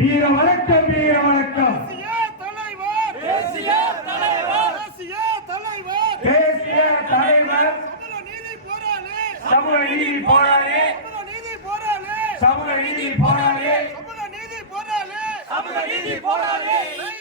வீர வணக்கம் வீர வணக்கம். தேசிய தலைவர். தேசிய தலைவர். தேசிய தலைவர். சமூக நீதி போராளி. சமூக நீதி போராளி. சமூக நீதி போராளி. சமூக நீதி போராளி.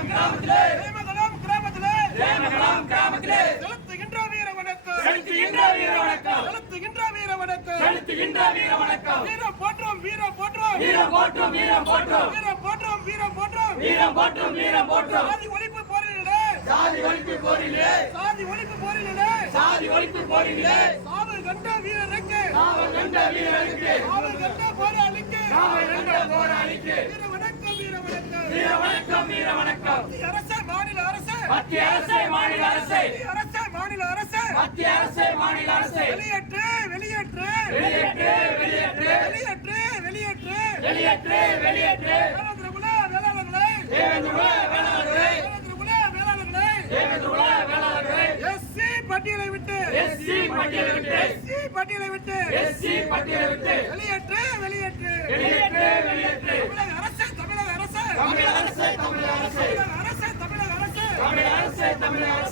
கிராமத்திலே ஜெயமங்கலம் வணக்கம் வீர வணக்கம் வணக்கம் வீர போற்றோம் வீரம் போற்றோம் வீரம் போற்றோம் வீரம் போற்றோம் வீரம் போற்றோம் வீரம் போற்றோம் வீரம் போற்றோம் வீரம் போற்றோம் சாதி ஒழிப்பு போரிலே சாதி ஒழிப்பு போரிலே சாதி ஒழிப்பு போரிலே சாதி ஒழிப்பு போரிலே சாவல் கண்ட வீரருக்கு சாவல் கண்ட வீரருக்கு மத்திய அரசு மாநில அரசு. அரசு மாநில அரசு. மத்திய அரசு மாநில அரசு. வெளியேற்று வெளியேற்று. வெளியேற்று வெளியேற்று. வெளியேற்று வெளியேற்று. வெளியேற்று வெளியேற்று. விட்டு. எஸ்சி பட்டியலை விட்டு. எஸ்சி பட்டியலை விட்டு. எஸ்சி பட்டியலை விட்டு. வெளியேற்று வெளியேற்று. வெளியேற்று வெளியேற்று. தமிழக அரசு. தமிழக அரசு தமிழக அரசு. தமிழக அரசு. தமிழ் அரசு தமிழ் அரசு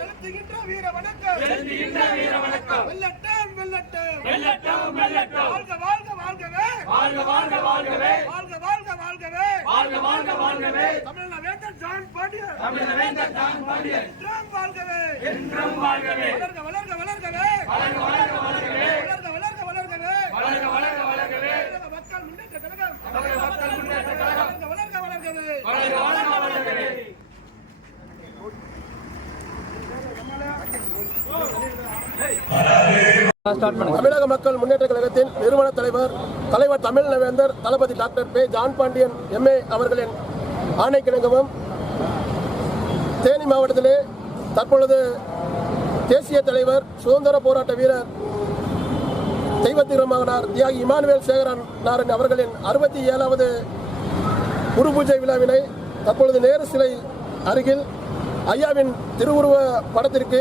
செலுத்துகின்ற வீர வணக்கம். செலுத்துகின்ற வீர வணக்கம். வெள்ளட்டும் வெள்ளட்டும் வெள்ளட்டும் வெள்ளட்டும் வாழ்க வாழ்க வாழ்கவே. வாழ்க வாழ்க வாழ்கவே. வாழ்க வாழ்க வாழ்கவே. வாழ்க வாழ்க வாழ்கவே. தமிழ்ல வேந்தர் ஜான் பாண்டியன் தமிழக வேந்தர் தான் பாண்டியன் என்றும் வாழ்கவே. என்றும் வாழ்கவே. வளர்க வளர்க வளர்கவே வளர்க வளர்க வளர்கவே வளர்க வளர்க வளர்கவே வளர்க வளர்க வளர்கவே தமிழக மக்கள் முன்னேற்ற கழகம் தமிழக மக்கள் முன்னேற்ற கழகம் வளர்க வளர்க வளர்கவே வளர்க வளர்க வளர்கவே தமிழக மக்கள் முன்னேற்ற கழகத்தின் நிறுவன தலைவர் தலைவர் தமிழ்நவேந்தர் தளபதி doctor B John Pandian MA அவர்களின் ஆணைக்கிணங்கவும் தேனி மாவட்டத்திலே தற்பொழுது தேசிய தலைவர் சுதந்திர போராட்ட வீரர் தெய்வ தியாகி இமானுவேல் சேகரன் நாரன் அவர்களின் அறுபத்தி ஏழாவது குரு பூஜை விழாவினை தற்பொழுது நேரு சிலை அருகில் ஐயாவின் திருவுருவ படத்திற்கு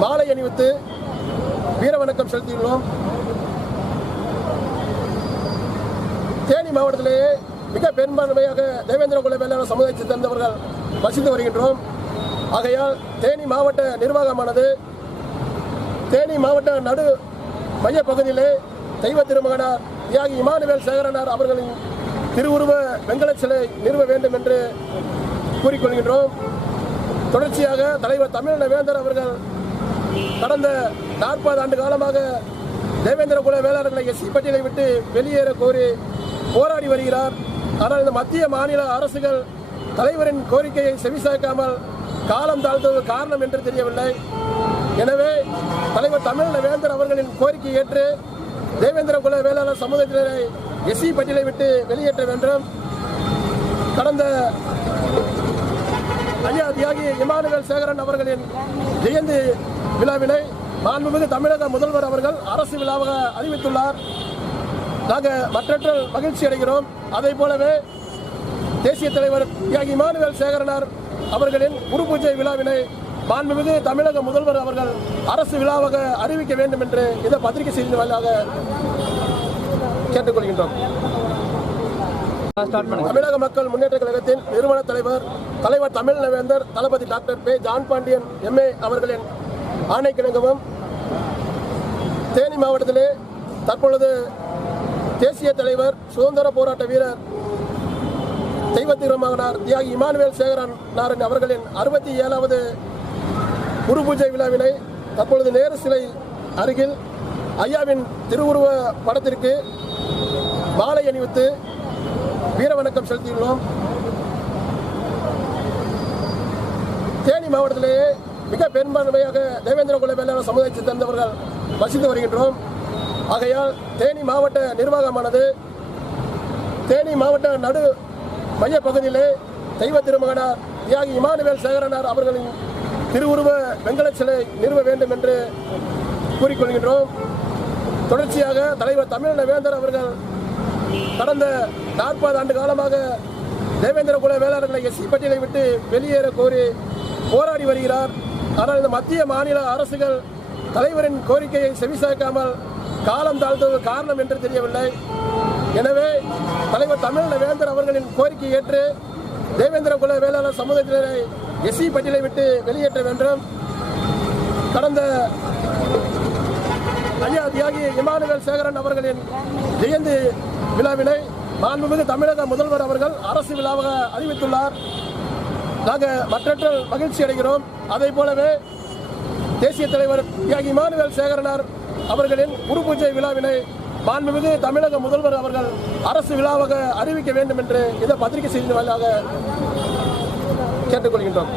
மாலை அணிவித்து வீர வணக்கம் செலுத்தியுள்ளோம். தேனி மாவட்டத்திலேயே மிக பெரும்பான்மையாக தேவேந்திர குல வேளாண் சமுதாயத்தைச் சேர்ந்தவர்கள் வசித்து வருகின்றோம். ஆகையால் தேனி மாவட்ட நிர்வாகமானது தேனி மாவட்ட நடு மைய பகுதியிலே தெய்வ திருமகனார் தியாகி இமானுவேல் சேகரனார் அவர்களின் திருவுருவ வெங்கல சிலை நிறுவ வேண்டும் என்று கூறிக்கொள்கின்றோம். தொடர்ச்சியாக தலைவர் தமிழன வேந்தர் அவர்கள் கடந்த நாற்பது ஆண்டு காலமாக தேவேந்திர குல வேளாளர்களை எஸ்சி பட்டியலை விட்டு வெளியேற கோரி போராடி வருகிறார். ஆனால் இந்த மத்திய மாநில அரசுகள் தலைவரின் கோரிக்கையை செவிசாய்க்காமல் காலம் தாழ்ந்தது காரணம் என்று தெரியவில்லை. எனவே தலைவர் தமிழ் வேந்தர் அவர்களின் கோரிக்கை ஏற்று தேவேந்திர குல வேளாளர் சமூகத்தினரை எஸ்சி பட்டியலை விட்டு வெளியேற்ற வேண்டும். கடந்த ஐயா தியாகி இமானுவேல் சேகரன் அவர்களின் ஜெயந்தி விழாவினை மாண்புமிகு தமிழக முதல்வர் அவர்கள் அரசு விழாவாக அறிவித்துள்ளார். நாங்கள் மற்றற்ற மகிழ்ச்சி அடைகிறோம். அதை போலவே தேசிய தலைவர் தியாகி இமானுவேல் சேகரனார் அவர்களின் குரு பூஜை விழாவினை மாண்புமிகு தமிழக முதல்வர் அவர்கள் அரசு விழாவாக அறிவிக்க வேண்டும் என்று இந்த பத்திரிகை செய்தி வாயிலாக கேட்டுக்கொள்கின்றோம். தமிழக மக்கள் முன்னேற்ற கழகத்தின் நிறுவன தலைவர் தலைவர் தமிழ்நவேந்தர் தளபதி doctor B John Pandian MA அவர்களின் ஆணைக்கிணங்கவும் தேனி மாவட்டத்திலே தற்பொழுது தேசிய தலைவர் சுதந்திர போராட்ட வீரர் தெய்வ தியாகி இமானுவேல் சேகரன் நாரன் அவர்களின் அறுபத்தி ஏழாவது குரு பூஜை விழாவினை தற்பொழுது நேரு சிலை அருகில் ஐயாவின் திருவுருவ படத்திற்கு மாலை அணிவித்து வீர வணக்கம் செலுத்தியுள்ளோம். தேனி மாவட்டத்திலேயே மிக பெரும்பான்மையாக தேவேந்திர குல வேளாண் சமுதாயத்தை சேர்ந்தவர்கள் வசித்து வருகின்றோம். ஆகையால் தேனி மாவட்ட நிர்வாகமானது தேனி மாவட்ட நடு மைய பகுதியிலே தெய்வ திருமகனார் தியாகி இமானுவேல் சேகரனார் அவர்களின் திருவுருவ வெங்கல சிலை நிறுவ வேண்டும் என்று கூறிக்கொள்கின்றோம். தொடர்ச்சியாக தலைவர் தமிழன வேந்தர் அவர்கள் கடந்த நாற்பது ஆண்டு காலமாக தேவேந்திர குல வேளாளர்களை எஸ்சி பட்டியலை விட்டு வெளியேற கோரி போராடி வருகிறார். ஆனால் இந்த மத்திய மாநில அரசுகள் தலைவரின் கோரிக்கையை செவிசாய்க்காமல் காலம் தாழ்ந்தது காரணம் என்று தெரியவில்லை. எனவே தலைவர் தமிழக வேந்தர் அவர்களின் கோரிக்கை ஏற்று தேவேந்திர குல வேளாளர் சமூகத்தினரை எஸ்சி பட்டியலை விட்டு வெளியேற்ற வேண்டும். கடந்த ஐயா தியாகி இமானுவேல் சேகரன் அவர்களின் ஜெயந்தி விழாவினை மாண்புமிகு தமிழக முதல்வர் அவர்கள் அரசு விழாவாக அறிவித்துள்ளார். நாங்கள் மற்றற்ற மகிழ்ச்சி அடைகிறோம். அதை போலவே தேசிய தலைவர் தியாகி மானுவேல் சேகரனார் அவர்களின் குரு பூஜை விழாவினை மாண்புமிகு தமிழக முதல்வர் அவர்கள் அரசு விழாவாக அறிவிக்க வேண்டும் என்று இந்த பத்திரிகை செய்தி வாயிலாக கேட்டுக்கொள்கின்றோம்.